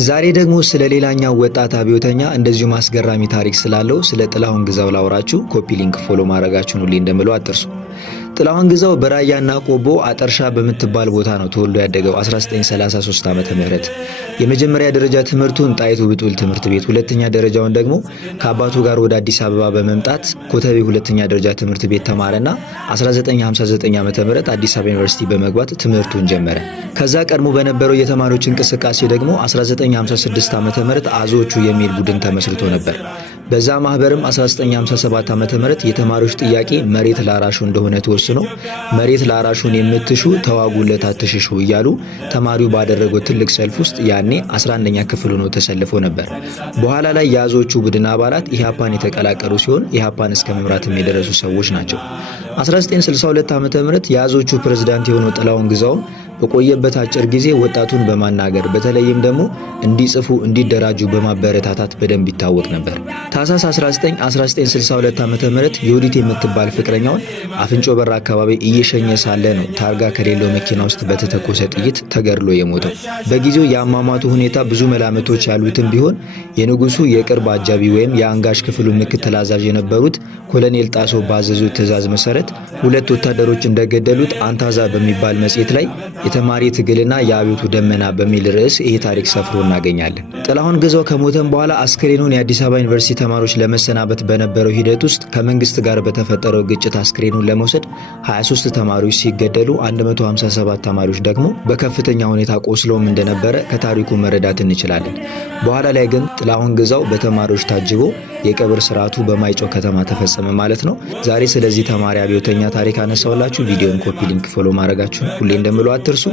ዛሬ ደግሞ ስለ ሌላኛው ወጣት አብዮተኛ እንደዚሁ ማስገራሚ ታሪክ ስላለው ስለ ጥላሁን ግዛው ላውራችሁ። ኮፒ ሊንክ ፎሎ ማድረጋችሁን ሁሌ እንደምለው አትርሱ። ጥላሁን ግዛው በራያና ቆቦ አጠርሻ በምትባል ቦታ ነው ተወልዶ ያደገው 1933 ዓመተ ምህረት። የመጀመሪያ ደረጃ ትምህርቱን ጣይቱ ብጡል ትምህርት ቤት፣ ሁለተኛ ደረጃውን ደግሞ ከአባቱ ጋር ወደ አዲስ አበባ በመምጣት ኮተቤ ሁለተኛ ደረጃ ትምህርት ቤት ተማረና 1959 ዓመተ ምህረት አዲስ አበባ ዩኒቨርሲቲ በመግባት ትምህርቱን ጀመረ። ከዛ ቀድሞ በነበረው የተማሪዎች እንቅስቃሴ ደግሞ 1956 ዓመተ ምህረት አዞቹ የሚል ቡድን ተመስርቶ ነበር። በዛ ማህበርም 1957 ዓመተ ምህረት የተማሪዎች ጥያቄ መሬት ላራሹ እንደሆነ ተወስኖ መሬት ላራሹን የምትሹ ተዋጉለት አትሽሹ እያሉ ተማሪው ባደረገው ትልቅ ሰልፍ ውስጥ ያኔ 11ኛ ክፍል ሆኖ ተሰልፎ ነበር። በኋላ ላይ የአዞቹ ቡድን አባላት ኢህአፓን የተቀላቀሉ ሲሆን ኢህአፓን እስከ መምራትም የደረሱ ሰዎች ናቸው። 1962 ዓመተ ምህረት የአዞቹ ፕሬዝዳንት የሆነው ጥላሁን ግዛው በቆየበት አጭር ጊዜ ወጣቱን በማናገር በተለይም ደግሞ እንዲጽፉ እንዲደራጁ በማበረታታት በደንብ ይታወቅ ነበር። ታህሳስ 1962 ዓመተ ምህረት የወዲት የምትባል ፍቅረኛውን አፍንጮ በር አካባቢ እየሸኘ ሳለ ነው ታርጋ ከሌለው መኪና ውስጥ በተተኮሰ ጥይት ተገድሎ የሞተው። በጊዜው የአሟሟቱ ሁኔታ ብዙ መላምቶች ያሉትም ቢሆን የንጉሱ የቅርብ አጃቢ ወይም የአንጋሽ ክፍሉ ምክትል አዛዥ የነበሩት ኮሎኔል ጣሶ ባዘዙት ትዕዛዝ መሰረት ሁለት ወታደሮች እንደገደሉት አንታዛ በሚባል መጽሔት ላይ የተማሪ ትግልና የአብዮቱ ደመና በሚል ርዕስ ይሄ ታሪክ ሰፍሮ እናገኛለን። ጥላሁን ግዛው ከሞተም በኋላ አስክሬኑን የአዲስ አበባ ዩኒቨርሲቲ ተማሪዎች ለመሰናበት በነበረው ሂደት ውስጥ ከመንግስት ጋር በተፈጠረው ግጭት አስክሬኑን ለመውሰድ 23 ተማሪዎች ሲገደሉ 157 ተማሪዎች ደግሞ በከፍተኛ ሁኔታ ቆስለውም እንደነበረ ከታሪኩ መረዳት እንችላለን። በኋላ ላይ ግን ጥላሁን ግዛው በተማሪዎች ታጅቦ የቀብር ስርዓቱ በማይጨው ከተማ ተፈጸመ ማለት ነው። ዛሬ ስለዚህ ተማሪ አብዮተኛ ታሪክ አነሳውላችሁ። ቪዲዮን ኮፒ ሊንክ ፎሎ ማድረጋችሁን ሁሌ እንደምለው አትርሱ።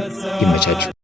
ይመቻችሁ።